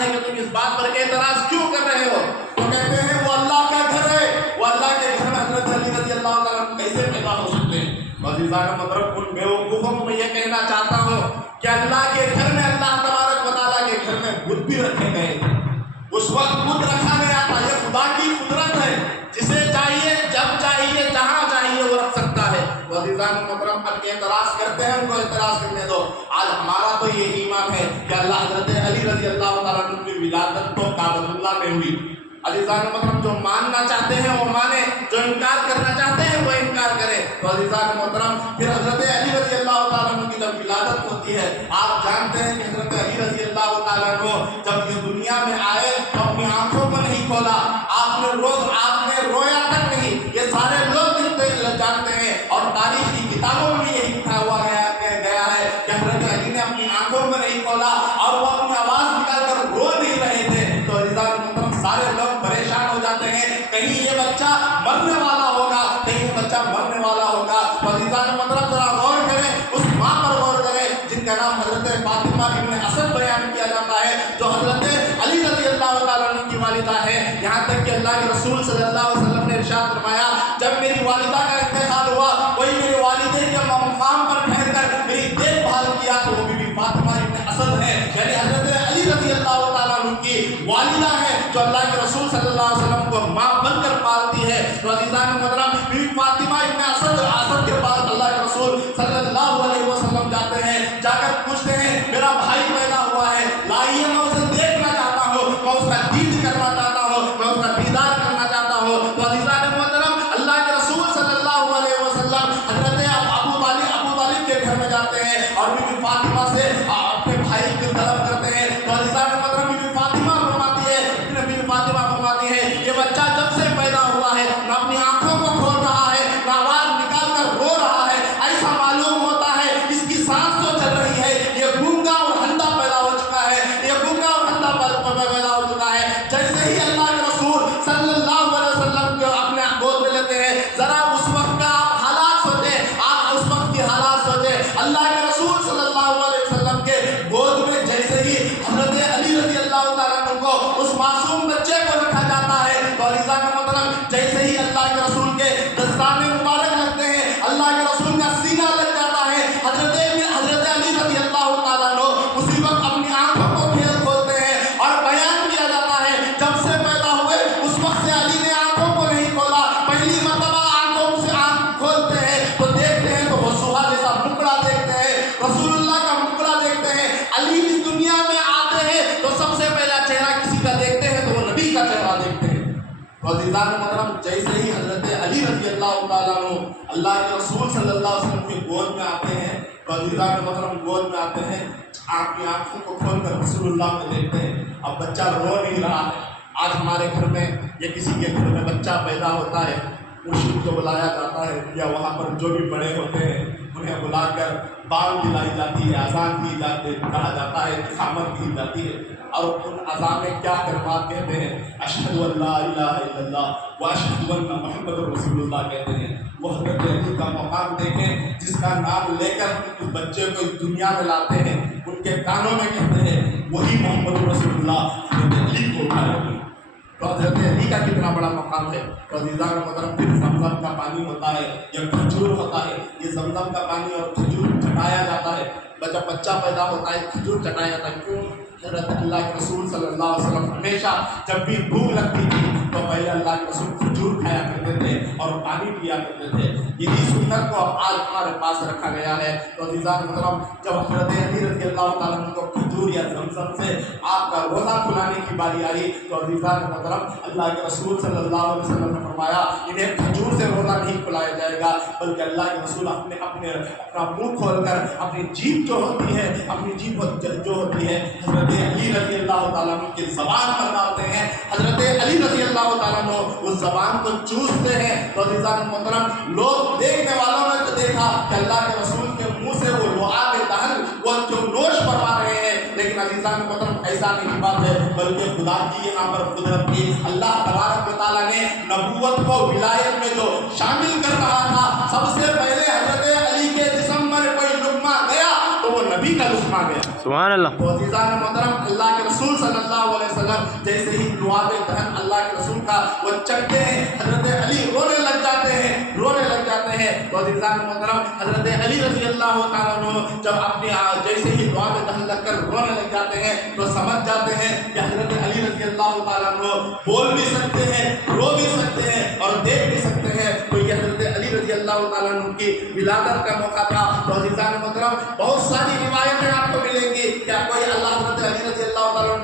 ہے کہ تم اس بات پر اعتراض کیوں کر رہے ہو؟ تو کہتے ہیں وہ اللہ کا گھر ہے، وہ اللہ کے گھر میں حضرت علی رضی اللہ تعالیٰ عنہ کیسے پیدا ہو سکتے ہیں؟ عزیزان مطلب ان بیوقوفوں کو میں یہ کہنا چاہتا ہوں کہ اللہ کے گھر میں اللہ تبارک و تعالیٰ کے گھر میں بت بھی رکھے گئے تھے، اس وقت بت رکھا گیا تھا۔ یہ خدا کی قدرت ہے، جسے چاہیے جب چاہیے جہاں چاہیے وہ رکھ سکتا ہے۔ تو عزیزان محترم اب اعتراض کرتے ہیں ان کو اعتراض کرنے دو۔ آج ہمارا تو یہ ایمان ہے کہ اللہ حضرت علی رضی اللہ تعالیٰ عنہ کی ولادت تو کعبۃ اللہ میں ہوئی۔ عزیزان محترم جو ماننا چاہتے ہیں وہ مانے، جو انکار کرنا چاہتے ہیں وہ انکار کرے۔ تو عزیزان محترم پھر حضرت علی رضی اللہ تعالیٰ عنہ کی جب ولادت ہوتی ہے، آپ جانتے ہیں کہ حضرت علی رضی اللہ تعالیٰ عنہ جب اس دنیا میں آئے تو اپنی آنکھوں کو نہیں کھولا، آپ نے رویا تک نہیں۔ یہ سارے لوگ جانتے ہیں اور تاریخ کی کتابوں میں یہ لکھا ہوا گیا ہے کہ حضرت علی نے اپنی آنکھوں کو نہیں کھولا اور وہ اپنی آواز نکال کر رو نہیں رہے تھے۔ تو عزیزان محترم سارے لوگ پریشان ہو جاتے ہیں، کہیں یہ بچہ مرنے والا ہوگا، کہیں یہ بچہ مرنے والا ہوگا۔ تو عزیزان محترم ذرا غور کریں، اس ماں پر غور کریں جن کا نام حضرت فاطمہ بن اسد بیان کیا جاتا ہے، جو حضرت علی رضی اللہ تعالیٰ عنہ کی والدہ ہے۔ یہاں تک کہ اللہ کے رسول صلی اللہ علیہ وسلم نے ارشاد فرمایا، جب میری والدہ کا انتقال ہوا، کوئی میرے والدے کے مقام پر ٹھہر کر میری دیکھ بھال کیا تو وہ بی بی فاطمہ بن اسد ہے، یعنی حضرت علی رضی اللہ تعالیٰ عنہ کی والدہ ہے، جو اللہ کے رسول صلی اللہ علیہ وسلم کو ماں بن کر پالتی ہے۔ تو عزیزان محترم بی بی فاطمہ بن اسد کے پاس اللہ کے رسول صلی اللہ علیہ وسلم جاتے ہیں، جا کر پوچھتے ہیں میرا بھائی پیدا ہوا ہے، لائیے میں اسے دیکھنا چاہتا ہوں، میں اس کا دید کرنا چاہتا ہوں، میں اس کا دیدار کرنا چاہتا ہوں۔ تو عزیزان محترم اللہ کے رسول صلی اللہ علیہ وسلم حضرت ابو طالب کے گھر میں جاتے ہیں اور بی بی فاطمہ سے اپنے بھائی کی طلب کرتے ہیں۔ تو عزیزان محترم بی بی فاطمہ فرماتی ہے یہ بچہ جب سے پیدا ہوا ہے نہ اپنی آنکھوں کو کھول رہا ہے، نہ آواز نکال کر رو رہا ہے، ایسا معلوم ہوتا ہے اس کی سانس تو چل رہی ہے، یہ گونگا اور اندھا پیدا ہو چکا ہے، یہ گونگا اور اندھا پیدا ہو چکا ہے۔ جیسے ہی اللہ کے رسول صلی اللہ علیہ وسلم کو اپنے گود میں لیتے ہیں، ذرا اس وقت کا آپ حالات سوچیں، آپ اس وقت کی حالات سوچیں۔ اللہ کے رسول صلی اللہ علیہ وسلم کے گود میں جیسے ہی حضرت علی رضی اللہ تعالیٰ عنہ کو اس معصوم بچے کو رکھا جاتا ہے، تو عزیزان محترم جیسے ہی اللہ کے رسول کے دستانے مبارک لگتے ہیں، اللہ کے رسول کا سینہ لگ جاتا ہے، حضرت علی رضی اللہ تعالیٰ عنہ اسی وقت اپنی آنکھوں کو کھولتے ہیں اور بیان کیا جاتا ہے جب سے پیدا ہوئے اس وقت سے علی نے آنکھوں کو نہیں کھولا۔ پہلی مرتبہ آنکھوں سے آنکھ کھولتے ہیں تو دیکھتے ہیں تو وہ سوہا جیسا مکڑا دیکھتے ہیں، رسول اللہ کا مکڑا دیکھتے ہیں۔ علی اس دنیا میں آتے ہیں تو سب سے پہلا چہرہ کسی کا دیکھتے ہیں تو وہ نبی کا چہرہ دیکھتے ہیں۔ تو عزیزان محترم جیسے ہی حضرت علی رضی اللہ تعالیٰ عنہ اللہ کے رسول صلی اللہ علیہ وسلم کے گود میں آتے ہیں، تو عزیزان محترم گود میں آتے ہیں، آپ کی آنکھوں کو کھول کر رسول اللہ کو دیکھتے ہیں، اب بچہ رو نہیں رہا ہے۔ آج ہمارے گھر میں یا کسی کے گھر میں بچہ پیدا ہوتا ہے، مرشد کو بلایا جاتا ہے یا وہاں پر جو بھی بڑے ہوتے ہیں انہیں بلا کر بال دلائی جاتی ہے، اذان دی جاتی ہے، کہا جاتا ہے، اقامت کی جاتی ہے، اور ان اذان میں کیا کلمات کہتے ہیں؟ اشہد ان لا الہ الا اللہ و اشہد ان محمد رسول اللہ کہتے ہیں۔ وہ حضرت علی کا مقام دیکھیں جس کا نام لے کر اس بچے کو اس دنیا میں لاتے ہیں، ان کے کانوں میں کہتے ہیں وہی محمد رسول اللہ حضرت علی کو اٹھا رہے ہیں۔ تو حضرت علی کا کتنا بڑا مقام ہے۔ تو عزیزان محترم پھر زمزم کا پانی ہوتا ہے یا کھجور ہوتا ہے، یہ زمزم کا پانی اور کھجور چٹایا جاتا ہے، جب بچہ پیدا ہوتا ہے کھجور چٹایا جاتا ہے۔ کیوں؟ حضرت اللہ کے رسول صلی اللہ علیہ وسلم ہمیشہ جب بھی بھوک لگتی تھی تو پہلے اللہ کے رسول کھجور کھایا کرتے تھے اور پانی پیا کرتے تھے۔ یہی سنت کو آج ہمارے پاس رکھا گیا ہے۔ تو عزیزان محترم جب حضرت علی رضی اللہ تعالیٰ عنہ کو کھجور یا زمزم سے آپ کا روزہ کھلانے کی باری آئی تو عزیزان محترم اللہ کے رسول صلی اللہ علیہ وسلم نے فرمایا انہیں کھجور سے روزہ نہیں کھلایا جائے گا، بلکہ اللہ کے رسول اپنا منہ کھول کر اپنی جیب جو ہوتی ہے، اپنی جیب جو ہوتی ہے حضرت علی رضی اللہ تعالیٰ عنہ کی زبان پر ڈالتے ہیں، حضرت علی رضی اللہ تعالیٰ عنہ اس زبان کو چوستے ہیں۔ تو عزیزان محترم لوگ دیکھنے والوں نے تو دیکھا کہ اللہ کے رسول کے منہ سے وہ لعاب دہن وہ جو نوش فرما رہے ہیں، لیکن عزیزان محترم ایسا نہیں بات ہے، بلکہ خدا کی یہاں پر قدرت کی اللہ تبارک و تعالیٰ نے نبوت کو ولایت میں جو شامل کر رہا تھا، سب سے پہلے حضرت علی کے جسم پر کوئی لقمہ گیا تو وہ نبی کا لقمہ گیا۔ سبحان اللہ۔ تو عزیزان محترم اللہ کے رسول صلی اللہ جیسے ہی لعاب دہن اللہ کے رسول کا وہ چکتے ہیں حضرت علی رونے لگ جاتے ہیں، رونے لگ جاتے ہیں۔ تو عزیزان محترم حضرت علی رضی اللہ تعالیٰ عنہ جب اپنی جیسے ہی لعاب دہن لگ کر رونے لگ جاتے ہیں تو سمجھ جاتے ہیں کہ حضرت علی رضی اللہ تعالیٰ عنہ بول بھی سکتے ہیں، رو بھی سکتے ہیں اور دیکھ بھی سکتے ہیں۔ تو یہ حضرت علی رضی اللہ تعالیٰ عنہ کی ولادت کا موقع تھا۔ تو عزیزان محترم بہت ساری روایتیں آپ کو ملیں گی، کیا کوئی اللہ